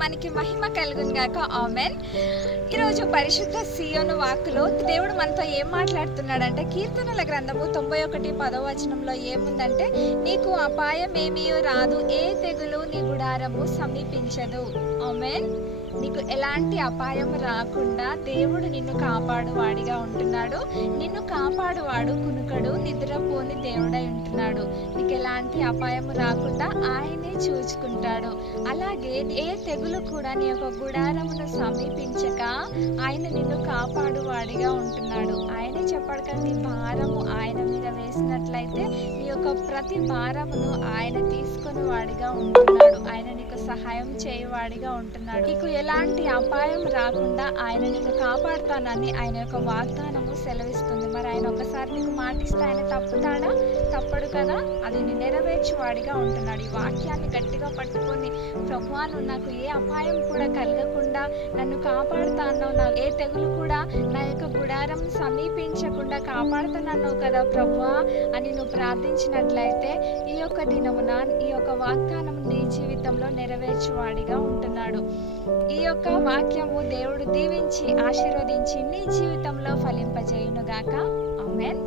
మనకి మహిమ కలుగును గాక. ఆమెన్. ఈరోజు పరిశుద్ధ సీయోను వాక్కులో దేవుడు మనతో ఏం మాట్లాడుతున్నాడంటే, కీర్తనల గ్రంథము 91:10 ఏముందంటే, నీకు అపాయం ఏమీ రాదు, ఏ తెగులు నీ గుడారము సమీపించదు. ఆమెన్. నీకు ఎలాంటి అపాయం రాకుండా దేవుడు నిన్ను కాపాడువాడిగా ఉంటున్నాడు. నిన్ను కాపాడువాడు కునుకడు నిద్రపోని దేవుడై ఉంటున్నాడు. నీకు ఎలాంటి అపాయం రాకుండా ఆయనే చూచుకుంటాడు. అలాగే ఏ తెగులు కూడా నీ యొక్క గుడారమును సమీపించక ఆయన నిన్ను కాపాడువాడిగా ఉంటున్నాడు. ఆయనే చెప్పాడు కదా, నీ భారము ఆయన మీద వేసినట్లయితే నీ యొక్క ప్రతి భారమును ఆయన తీసుకొని వాడిగా ఉంటున్నాడు. ఆయన నీకు సహాయం చేయవాడిగా ఉంటున్నాడు. నీకు ఎలాంటి అపాయం రాకుండా ఆయన నిన్ను కాపాడుతానని ఆయన యొక్క వాగ్దానము సెలవిస్తుంది. మరి ఆయన ఒకసారి నీకు మాటిస్తే ఆయన తప్పుతాడా? తప్పడు కదా. అది నెరవేర్చువాడిగా ఉంటున్నాడు. ఈ వాక్యాన్ని గట్టిగా పట్టుకొని, ప్రభువా నువ్వు నాకు ఏ అపాయం కూడా కలగకుండా నన్ను కాపాడుతాను, నాకు ఏ తెగులు కూడా నా యొక్క గుడారం సమీపించకుండా కాపాడుతానన్నావు కదా ప్రభువా అని నువ్వు ప్రార్థించినట్లయితే ఈ యొక్క దినమున ఈ యొక్క వాగ్దానం నీ జీవితంలో నెరవేర్చువాడిగా ఉంటున్నాడు. ఈ యొక్క వాక్యము దేవుడు దీవించి ఆశీర్వదించి నీ జీవితంలో ఫలింపజేయునుగాక. ఆమేన్.